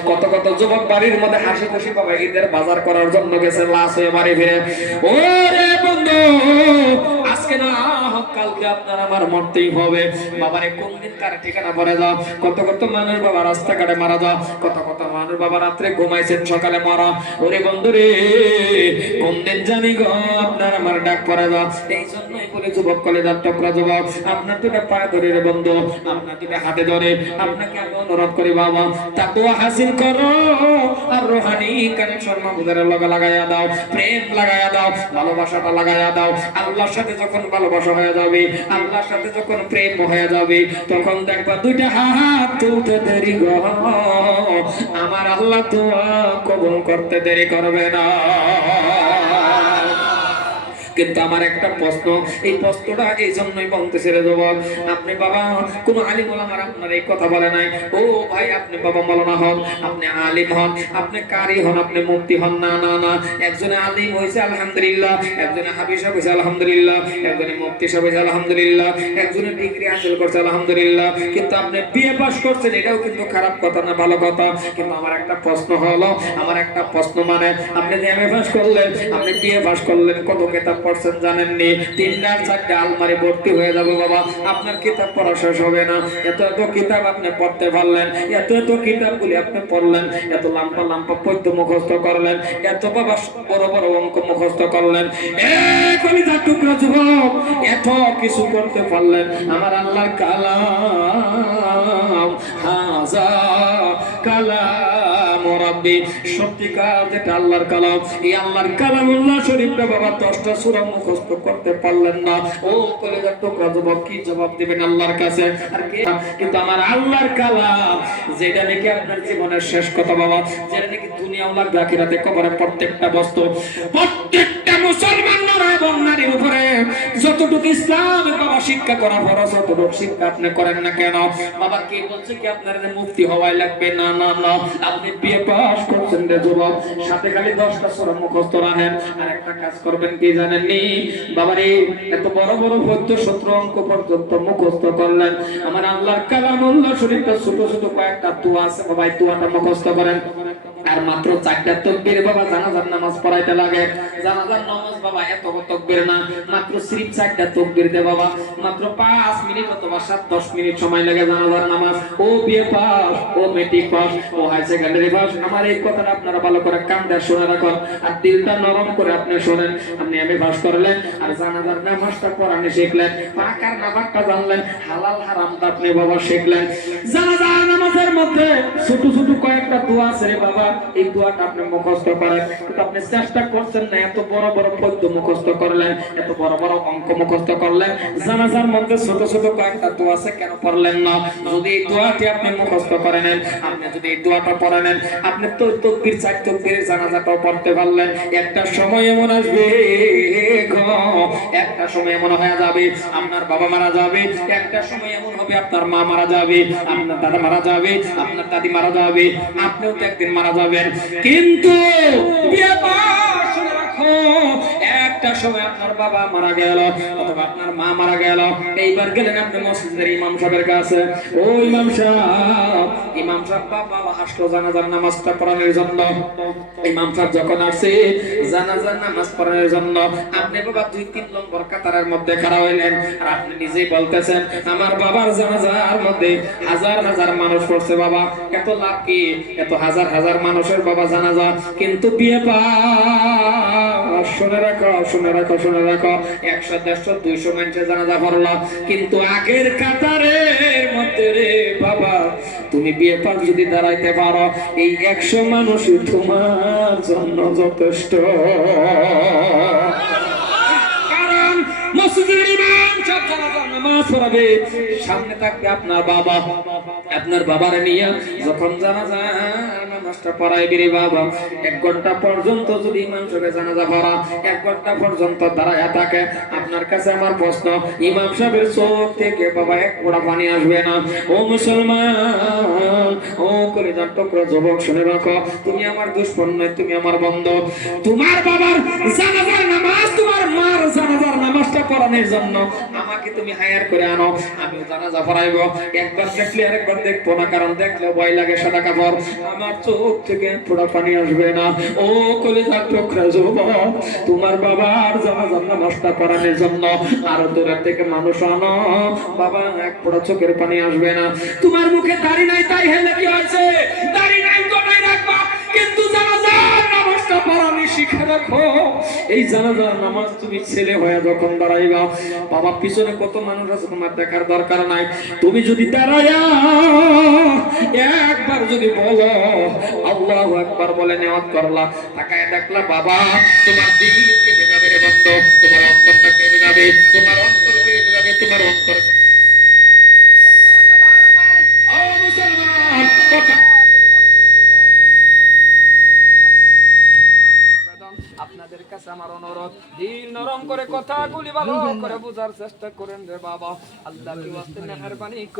কত কত যুবক বাড়ির মধ্যে হাসি খুশি পাবে ঈদের বাজার করার জন্য গেছে, লাশ হয়ে বাড়ি ফিরে। ওরে বন্ধু, আজকে না হোক কালকে আপনার আমার মরতেই হবে। বাবারে কোন দিন কার ঠিকানা পড়ে যাও। কত কত মানুষ বাবা রাস্তাঘাটে মারা যাও, কত কত মানুষ বাবা রাত্রে ঘুমাইছেন সকালে মারা। ওরে বন্ধু রে, কোন দিন জানি গো আপনার আমার ডাক পড়ে যাও। এই জন্যই বলে যুবক কলেজার টুকরা যুবক, আপনার দুটা পায়ে ধরে রে বন্ধু, আপনার দুটা হাতে ধরে আপনাকে আমি অনুরোধ করি বাবা, তাকওয়া হাসিল করো আর রুহানি কানেকশন মাহবুবের লগে লাগাইয়া দাও, প্রেম লাগাইয়া দাও, ভালোবাসাটা লাগাইয়া দাও। আল্লাহর সাথে যখন ভালোবাসা হয়ে যাবে, আল্লাহর সাথে যখন প্রেম হয়ে যাবে, তখন দেখবা দুইটা হাত তুলতে দেরি গো, আমার আল্লাহ দোয়া কবুল করতে দেরি করবে না। কিন্তু আমার একটা প্রশ্ন, এই প্রশ্নটা এই জন্যই বলতেছে রে যুবক, আপনি বাবা কোন আলিম ওলামার আপনার এই কথা বলে নাই। ও ভাই, আপনি বাবা মাওলানা হন, আপনি আলিম হন, আপনি কারি হন, আপনি মুফতি হন, না না না। একজনে আলিম হয়েছে আলহামদুলিল্লাহ, একজনে হাফিজ সাহেব হয়েছে আলহামদুলিল্লাহ, একজনে মুফতি সাহেব হয়েছে আলহামদুলিল্লাহ, একজনে ডিগ্রি হাসিল করছে আলহামদুলিল্লাহ। কিন্তু আপনি বিয়ে পাস করছেন, এটাও কিন্তু খারাপ কথা না, ভালো কথা। কিন্তু আমার একটা প্রশ্ন হলো, আমার একটা প্রশ্ন, মানে আপনি যে এমএ পাস করলেন, আপনি বিয়ে পাস করলেন, কত কিতাব পড়ছেন জানেননি? 3-4টা আলমারি ভর্তি হয়ে যাবে বাবা, আপনার কিতাব পড়া শেষ হবে না। এত এত কিতাব আপনি পড়তে পারলেন, এত এত কিতাবগুলি আপনি পড়লেন, এত লাম্পা লাম্পা পদ্য মুখস্থ করলেন, এত বাবা বড় বড় অঙ্ক মুখস্থ করলেন, কলিজার টুকরা যুবক, এত কিছু করতে পারলেন। আমার আল্লাহর কালাম হাজা কালাম রাব্বি, সত্যিকার যেটা আল্লাহর কালাম, এই আল্লাহর কালামুল্লাহ শরীফটা বাবা 10টা সূরা মুখস্থ করতে পারলেন না। ও কলিজার টুকরা যুবক, কি জবাব দিবেন আল্লাহর কাছে? আর কি, কিন্তু আমার আল্লাহর কালাম যেটা নাকি আপনার জীবনের শেষ কথা বাবা, যেটা নাকি দুনিয়া ও আখিরাতে কবরে প্রত্যেকটা বস্তু, প্রত্যেকটা মুসলমান এবং নারীর উপরে যতটুকু ইসলাম বাবা শিক্ষা করা ফরজ, ততটুকু শিক্ষা আপনি করেন না কেন বাবা? কে বলছে কি আপনার মুফতি হওয়াই লাগবে? না না না, আপনি বিয়ে পাস করছেন রে যুবক, সাথে খালি 10টা সূরা মুখস্থ রাখেন। আর একটা কাজ করবেন কি জানেননি বাবারে, এত বড় বড় পদ্য সূত্র অঙ্ক পর্যন্ত মুখস্থ করলেন, আমার আল্লাহর কালামুল্লাহ শরীফটা ছোট ছোট কয়েকটা দোয়া আছে বাবা, এই দোয়াটা মুখস্থ করেন। আর মাত্র 4টা তাকবীর বাবা জানাজার নামাজ পড়াইতে লাগে। জানাজার নামাজ বাবা এত তাকবীর না, মাত্র সিরিফ 4টা তাকবীর দে বাবা, মাত্র 5 মিনিট অথবা 7-10 মিনিট সময় লাগে জানাজার নামাজ। ও বিএ পাস, ও মেট্রিক পাস, ও হাই সেকেন্ডারি পাস, আমার এই কথাটা আপনারা ভালো করে কান দিয়ে শুনে রাখুন, আর দিলটা নরম করে আপনি শুনেন। আপনি এমএ পাস করলেন আর জানাজার নামাজটা পড়ানো শিখলেন, পাক আর নাপাকটা জানলেন, হালাল হারামটা আপনি বাবা শিখলেন। জানাজার নামাজের মধ্যে ছোট ছোট কয়েকটা দোয়া আছে রে বাবা, এই দোয়াটা আপনি মুখস্থ করেন। কিন্তু আপনি চেষ্টা করছেন না, এত বড় বড় পদ্য মুখস্থ করলেন, এত বড় বড় অঙ্ক মুখস্থ করলেন, জানাজার মধ্যে ছোট ছোট কয়েকটা দোয়া আছে, কেন পড়লেন না? যদি এই দোয়াটি আপনি মুখস্থ করে নেন, আপনি যদি এই দোয়াটা পড়ে নেন, আপনি তো তাকবীর 4 তাকবীরের জানাজাটাও পড়তে পারলেন। একটা সময় এমন আসবে গো, একটা সময় এমন হয়ে যাবে আপনার বাবা মারা যাবে, একটা সময় এমন হবে আপনার মা মারা যাবে, আপনার দাদা মারা যাবে, আপনার দাদি মারা যাবে, আপনিও তো একদিন মারা যাবেন। কিন্তু একটা সময় আপনার বাবা মারা গেল অথবা আপনার মা মারা গেল, এইবার গেলেন আপনি মসজিদের ইমাম সাহেবের কাছে। ও ইমাম সাহেব বাবা আসলো জানাজার নামাজটা পড়ানোর জন্য। ইমাম সাহেব যখন আসছে জানাজার নামাজ পড়ানোর জন্য, আপনি বাবা 2-3 নম্বর কাতারের মধ্যে খাড়া হইলেন, আর আপনি নিজেই বলতেছেন আমার বাবার জানাজার মধ্যে হাজার হাজার মানুষ পড়ছে বাবা, এত লাভ কি? এত হাজার হাজার মানুষের বাবা জানাজা, কিন্তু বিয়ে পাস, শুনে রাখো শুনে রাখো শুনে রাখো, 100, 150, 200 মানুষের জানাজা পড়লা, কিন্তু আগের কাতারের মধ্যে রে বাবা তুমি বিয়ে পাস যদি দাঁড়াইতে পারো, এই 100 মানুষই তোমার জন্য যথেষ্ট। কারণ মসজিদের ইমাম সব জানাজার নামাজ পড়াবে, সামনে থাকবে আপনার বাবা, আপনার বাবারে নিয়ে যখন জানাজার নামাজটা পড়াইবে রে বাবা, 1 ঘন্টা পর্যন্ত যদি ইমাম সাহেব জানাজা পড়া 1 ঘন্টা পর্যন্ত দাঁড়ায়া থাকে, আপনার কাছে আমার প্রশ্ন, ইমাম সাহেবের চোখ থেকে বাবা 1 ফোঁটা পানি আসবে না? ও মুসলমান, ও কলিজার টুকরা যুবক, শুনে রাখো, তুমি আমার দুশমন নয়, তুমি আমার বন্ধু। তোমার বাবার জানাজার নামাজ, তোমার মার জানাজার নামাজটা পড়ানোর জন্য আমাকে তুমি হায় মায়ের করে আনো, আমিও জানাজা পড়াইব। একবার দেখলে আরেকবার দেখবো না, কারণ দেখলে ভয় লাগে সাদা কাপড়। আমার চোখ থেকে ফোঁটা পানি আসবে না। ও কলিজার টুকরা যুবক, তোমার বাবার জানাজার নামাজটা পড়ানোর জন্য আরো দূরের থেকে মানুষ আনো, বাবা এক ফোঁটা চোখের পানি আসবে না। তোমার মুখে দাড়ি নাই, তাই হেলে কি হয়েছে? দাড়ি নাই তো নাই রাখবা, কিন্তু জানাজার নামাজটা পড়ানি শিখে রাখো। এই জানাজার নামাজ তুমি ছেলে হয়ে যখন দাঁড়াইবা, বাবা পিছনে কত মানুষ আছে তোমার দেখার দরকার নাই। তুমি যদি দাঁড়ায়া একবার যদি বলো আল্লাহু আকবার বলে নিয়ত করলা, তাকায় দেখলা বাবা তোমার দিল কেঁপে যাবে রে বন্ধু, তোমার অন্তরটা কেঁপে যাবে, তোমার অন্তর কেঁপে যাবে, তোমার অন্তর। সম্মানীয় ভাইরা আমার, ও মুসলমান, কথা আপনাদের কাছে আমার অনুরোধ, দিল নরম করে কথাগুলি ভালো করে বোঝার চেষ্টা করেন রে বাবা। আল্লাহ কি ওয়াস্তে মেহেরবানি